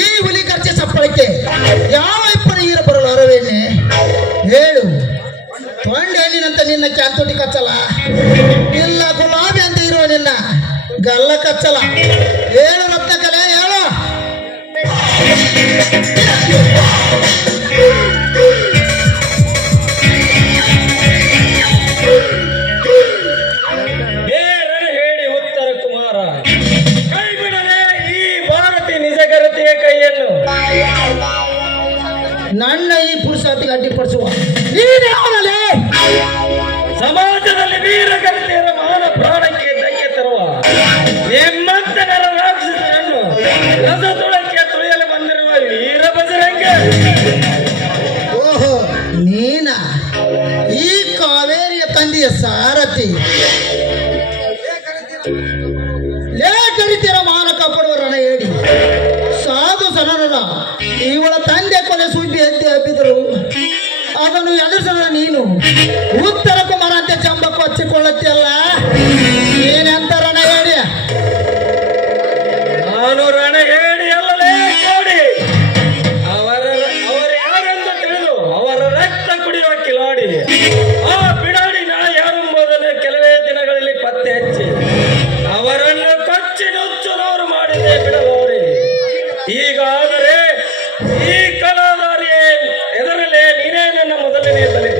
ಈ ಹುಲಿ ಗರ್ಜೆ ಚಪ್ಪಳಕ್ಕೆ ಯಾವ ಇಬ್ಬರ ಈರ ಬರಲು ಅರವೇನೆ ಹೇಳು. ತೊಂಡೇನಿನಂತ ನಿನ್ನ ಕ್ಯಾಂತೋಟಿ ಕಚ್ಚಲ, ಇಲ್ಲ ಗುಲಾಬಿ ಅಂತ ಇರುವ ನಿನ್ನ ಗಲ್ಲ ಕಚ್ಚಲ. ಹೇಳು ರತ್ನಕಲೆ, ಹೇಳು. ಹೇಳಿ ಉತ್ತರ ಕುಮಾರ, ಕೈ ಬಿಡಲೇ ಈ ಭಾರತಿ ನಿಜಗರತಿಯ ಕೈಯನ್ನು. ನನ್ನ ಈ ಪುರುಷಾತಿಗೆ ಅಡ್ಡಿಪಡಿಸುವ ನೀನೇ ಸಮಾಜದಲ್ಲಿ ವೀರಗರತಿಯರ ಮಾನ ಪ್ರಾಣಕ್ಕೆ ಧಕ್ಕೆ ತರುವ ನಿಮ್ಮಂತ ರಾಕ್ಷಸರನ್ನು ರಸತುಳಕ್ಕೆ ತುಳಿಯಲು ಬಂದಿರುವ ವೀರ ಬಜರಂಗ. ಓಹೋ, ನೀನ ಈ ಕಾವೇರಿಯ ತಂದೆಯ ಸಾರಥಿ. ಲೇಖರಿತಿಯರ ಮಾನ ಕಾಪಾಡುವ ರಣ ಹೇಳಿ ಸಾಧು ಸನರ ಇವಳ ತಂದೆ ಕೊಲೆ ಸುದ್ದಿ ಎದ್ದಿ ಹಬ್ಬಿದರು. ಅದನ್ನು ಎದುರಿಸದ ನೀನು ಉತ್ತರ ಕುಮಾರ ಅಂತ ಚಂಬ ಕೊಚ್ಚಿಕೊಳ್ಳುತ್ತಿಲ್ಲ. ಏನಂತ ರಣ ಹೇಳಿ? ನಾನು ರಣ ಹೇಳಿ ಅಲ್ಲಲೇ ನೋಡಿ, ಅವರು ಯಾರೆಂದು ತಿಳಿದು ಅವರ ರಕ್ತ ಕುಡಿಯುವ ಕಿಲಾಡಿ ಆ ಬಿಡಾಡಿ ನಾ ಯಾರೆಂಬುದನ್ನು ಕೆಲವೇ ದಿನಗಳಲ್ಲಿ ಪತ್ತೆ ಹಚ್ಚಿ ಅವರನ್ನು ಕೊಚ್ಚಿ ನುಚ್ಚುನವರು ಮಾಡಿದೆ ಬಿಡಲೋರಿ. ಹೀಗಾದರೆ ಈ ಕಲಾದಾರಿಯೇ ಎದರಲೇ ನೀನೇ ನನ್ನ ಮೊದಲನೇ ತಲೆ.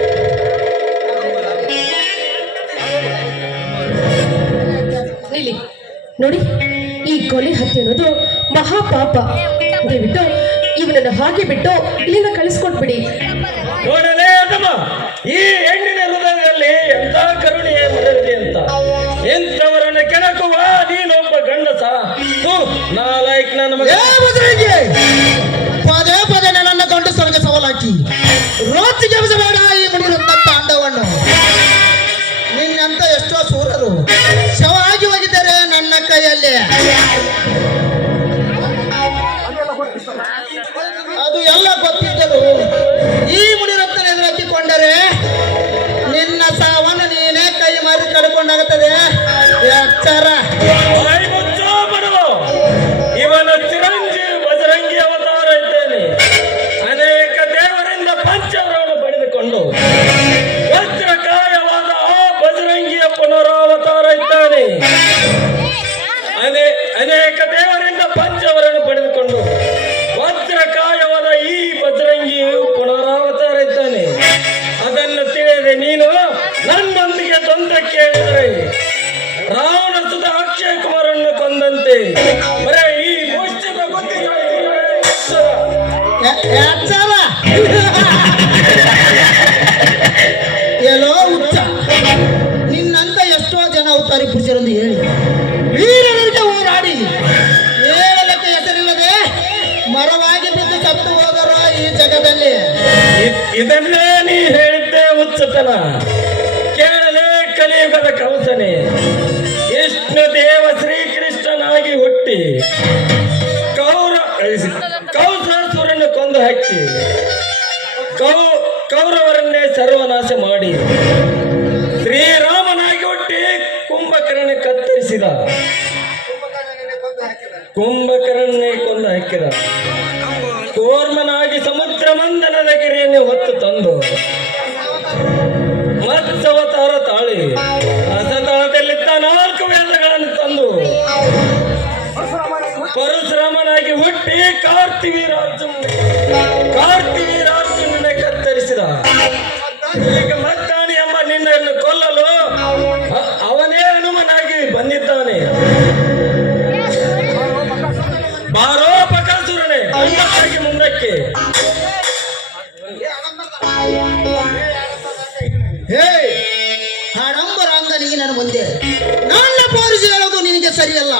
ಇಲ್ಲಿ ನೋಡಿ, ಈ ಕೊಲೆ ಹತ್ಯೆ ಅನ್ನೋದು ಮಹಾಪಾಪ. ದಯವಿಟ್ಟು ಇವನನ್ನು ಹಾಗೆ ಬಿಟ್ಟು ಇಲ್ಲಿಂದ ಕಳಿಸ್ಕೊಟ್ಬಿಡಿ. ನೋಡಲೇ ಅದಮ್ಮ, ಈ ಹೆಣ್ಣಿನ ಹೃದಯದಲ್ಲಿ ಎಂತ ಕರುಣೆಯ ಮರವಿದೆ ಅಂತ. ಎಂಥವರನ್ನು ಕೆಣಕುವ ನೀನೊಬ್ಬ ಗಂಡಸ. ನಾಲಾಯ್ಕ್ ನನ್ನ ಮಗ. ಪದೇ ಪದೇ ನನ್ನ ಗಂಡಸರಿಗೆ ಸವಾಲಾಕಿ ರೋಚಿಗೆ ಬೇಡ ಈ ಮುಡಿಯುವಂತ ತಾಂಡವನ್ನು. ನಿನ್ನಂತ ಎಷ್ಟೋ ಸೂರರು ಶವವಾಗಿ ಹೋಗಿದ್ದಾರೆ ನನ್ನ ಕೈಯಲ್ಲಿ. ಅದು ಎಲ್ಲ ಗೊತ್ತಿದ್ದರು ಈ ಮುನಿರತ್ನ ಎದುರಾಕಿಕೊಂಡರೆ ನಿನ್ನ ಸಾವನ್ನು ನೀನೇ ಕೈ ಮಾರಿ ಕಳ್ಕೊಂಡಾಗುತ್ತದೆ. ಎಚ್ಚರ. ಇವನ ಚಿರಂಜೀವಿ ಬಜರಂಗಿ ಅವತಾರ ಇದ್ದೇನೆ. ಅನೇಕ ದೇವರಿಂದ ಪಂಚವರವನ್ನು ಪಡೆದುಕೊಂಡು ವಜ್ರಕಾಯವಾದ ಆ ಬಜರಂಗಿಯ ಪುನರಾವತಾರ ಇದ್ದಾನೆ. ಅನೇಕ ದೇವರಿಂದ ಪಂಚವರನ್ನು ಪಡೆದುಕೊಂಡು ವಜ್ರಕಾಯವಾದ ಈ ಬಜರಂಗಿಯು ಪುನರಾವತಾರ ಇದ್ದಾನೆ. ಅದನ್ನು ತಿಳಿಯದೆ ನೀನು ನನ್ನೊಂದಿಗೆ ದ್ವಂದ್ವಕ್ಕೆ ಇಳಿದರೆ ರಾವಣ ಸುತ ಅಕ್ಷಯ್ ಕುಮಾರನ್ನು ಕೊಂದಂತೆ ಬರೇ ಈ ಮುಷ್ಟಿದ ಎಲ್ಲೋ ಹುಚ್ಚ. ನಿನ್ನಂತ ಎಷ್ಟೋ ಜನ ಅವತಾರಿ ಪುರುಷರೆಂದು ಹೇಳಿ ವೀರರಿಗೆ ಹೋರಾಡಿ ಹೇಳಲಿಕ್ಕೆ ಹೆಸರಿಲ್ಲದೆ ಮರವಾಗಿ ಬಿದ್ದು ಸತ್ತು ಹೋದರ ಈ ಜಗದಲ್ಲಿ. ಇದನ್ನೇ ನೀ ಹೇಳಿದ್ದೆ ಹುಚ್ಚತನ. ಕೇಳಲೇ ಕಲಿಯುಗದ ಕವಸನೆ. ವಿಷ್ಣು ದೇವ ಶ್ರೀಕೃಷ್ಣನಾಗಿ ಹುಟ್ಟಿ ಕೌಸಾಸುರನ್ನು ಕೊಂದು ಹಾಕಿ ಕೌರವರನ್ನೇ ಸರ್ವನಾಶ ಮಾಡಿ ಶ್ರೀರಾಮನಾಗಿ ಹುಟ್ಟಿ ಕುಂಭಕರ್ಣನೆ ಕತ್ತರಿಸಿದ, ಕುಂಭಕರ್ಣನೆ ಕೊಂದು ಹಾಕಿದ. ಕೂರ್ಮನಾಗಿ ಸಮುದ್ರ ಮಂದನದ ಗಿರಿಯನ್ನು ಹೊತ್ತು ತಂದು ಮತ್ಸ್ಯವತಾರ ತಾಳಿ ರಸತಳದಲ್ಲಿದ್ದ 4 ವೇದಗಳನ್ನು ತಂದು ಪರಶುರಾಮನಾಗಿ ಹುಟ್ಟಿ ಕಾರ್ತಿವೀರಾರ್ಜುನನೇ ಕತ್ತರಿಸಿದ. ಈಗ ಮತ್ತಾಣಿ ಎಂಬ ನಿನ್ನನ್ನು ಕೊಲ್ಲಲು ಅವನೇ ಹನುಮನಾಗಿ ಬಂದಿದ್ದಾನೆ. ಬಾರೋ ಬಕಾಸುರನೇ, ಮುಂದಕ್ಕೆ. ಹೇ ಹಡಂಬರ ಅಂದ ನೀ ನನ್ನ ಮುಂದೆ ನನ್ನ ಪೌರುಷ ಹೇಳೋದು ನಿನಗೆ ಸರಿಯಲ್ಲ.